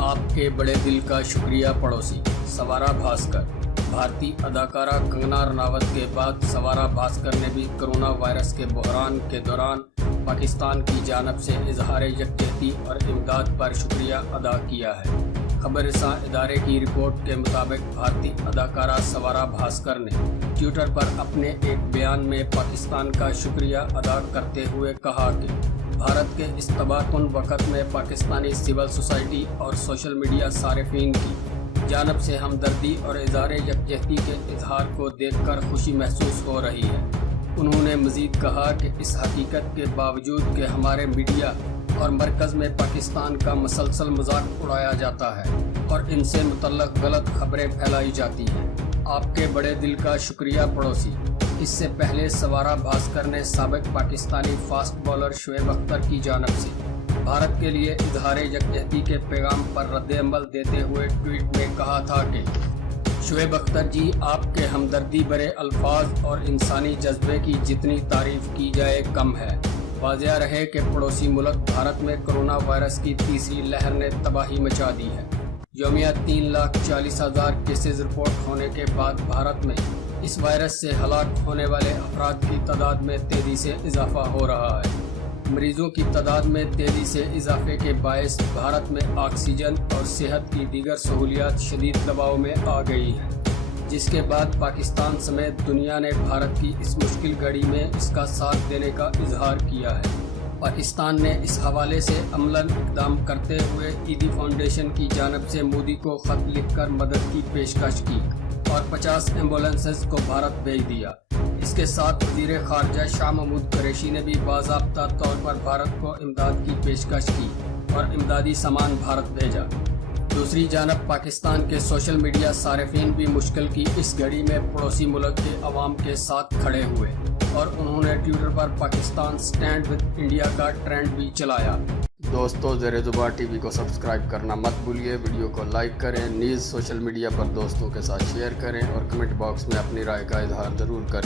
آپ کے بڑے دل کا شکریہ پڑوسی سوارا بھاسکر۔ بھارتی اداکارہ کنگنا رناوت کے بعد سوارا بھاسکر نے بھی کرونا وائرس کے بحران کے دوران پاکستان کی جانب سے اظہار یکجہتی اور امداد پر شکریہ ادا کیا ہے۔ خبر رساں ادارے کی رپورٹ کے مطابق بھارتی اداکارہ سوارا بھاسکر نے ٹویٹر پر اپنے ایک بیان میں پاکستان کا شکریہ ادا کرتے ہوئے کہا کہ بھارت کے اس تباہ کن وقت میں پاکستانی سول سوسائٹی اور سوشل میڈیا صارفین کی جانب سے ہمدردی اور اظہار یکجہتی کے اظہار کو دیکھ کر خوشی محسوس ہو رہی ہے۔ انہوں نے مزید کہا کہ اس حقیقت کے باوجود کہ ہمارے میڈیا اور مرکز میں پاکستان کا مسلسل مذاق اڑایا جاتا ہے اور ان سے متعلق غلط خبریں پھیلائی جاتی ہیں۔ آپ کے بڑے دل کا شکریہ پڑوسی۔ اس سے پہلے سوارا بھاسکر نے سابق پاکستانی فاسٹ بالر شعیب اختر کی جانب سے بھارت کے لیے اظہار یکجہتی کے پیغام پر رد عمل دیتے ہوئے ٹویٹ میں کہا تھا کہ شعیب اختر جی، آپ کے ہمدردی بھرے الفاظ اور انسانی جذبے کی جتنی تعریف کی جائے کم ہے۔ واضح رہے کہ پڑوسی ملک بھارت میں کرونا وائرس کی تیسری لہر نے تباہی مچا دی ہے۔ یومیہ 3,40,000 کیسز رپورٹ ہونے کے بعد بھارت میں اس وائرس سے ہلاک ہونے والے افراد کی تعداد میں تیزی سے اضافہ ہو رہا ہے۔ مریضوں کی تعداد میں تیزی سے اضافے کے باعث بھارت میں آکسیجن اور صحت کی دیگر سہولیات شدید دباؤ میں آ گئی ہیں، جس کے بعد پاکستان سمیت دنیا نے بھارت کی اس مشکل گھڑی میں اس کا ساتھ دینے کا اظہار کیا ہے۔ پاکستان نے اس حوالے سے عملاً اقدام کرتے ہوئے ایدی فاؤنڈیشن کی جانب سے مودی کو خط لکھ کر مدد کی پیشکش کی اور 50 ایمبولینسز کو بھارت بھیج دیا۔ اس کے ساتھ وزیر خارجہ شاہ محمود قریشی نے بھی باضابطہ طور پر بھارت کو امداد کی پیشکش کی اور امدادی سامان بھارت بھیجا۔ دوسری جانب پاکستان کے سوشل میڈیا صارفین بھی مشکل کی اس گھڑی میں پڑوسی ملک کے عوام کے ساتھ کھڑے ہوئے اور انہوں نے Twitter per Pakistan stand with India کا ٹرینڈ بھی چلایا۔ دوستو، زیر زباں ٹی وی کو سبسکرائب کرنا مت بھولیے، ویڈیو کو لائک کریں، نیز سوشل میڈیا پر دوستوں کے ساتھ شیئر کریں اور کمنٹ باکس میں اپنی رائے کا اظہار ضرور کریں۔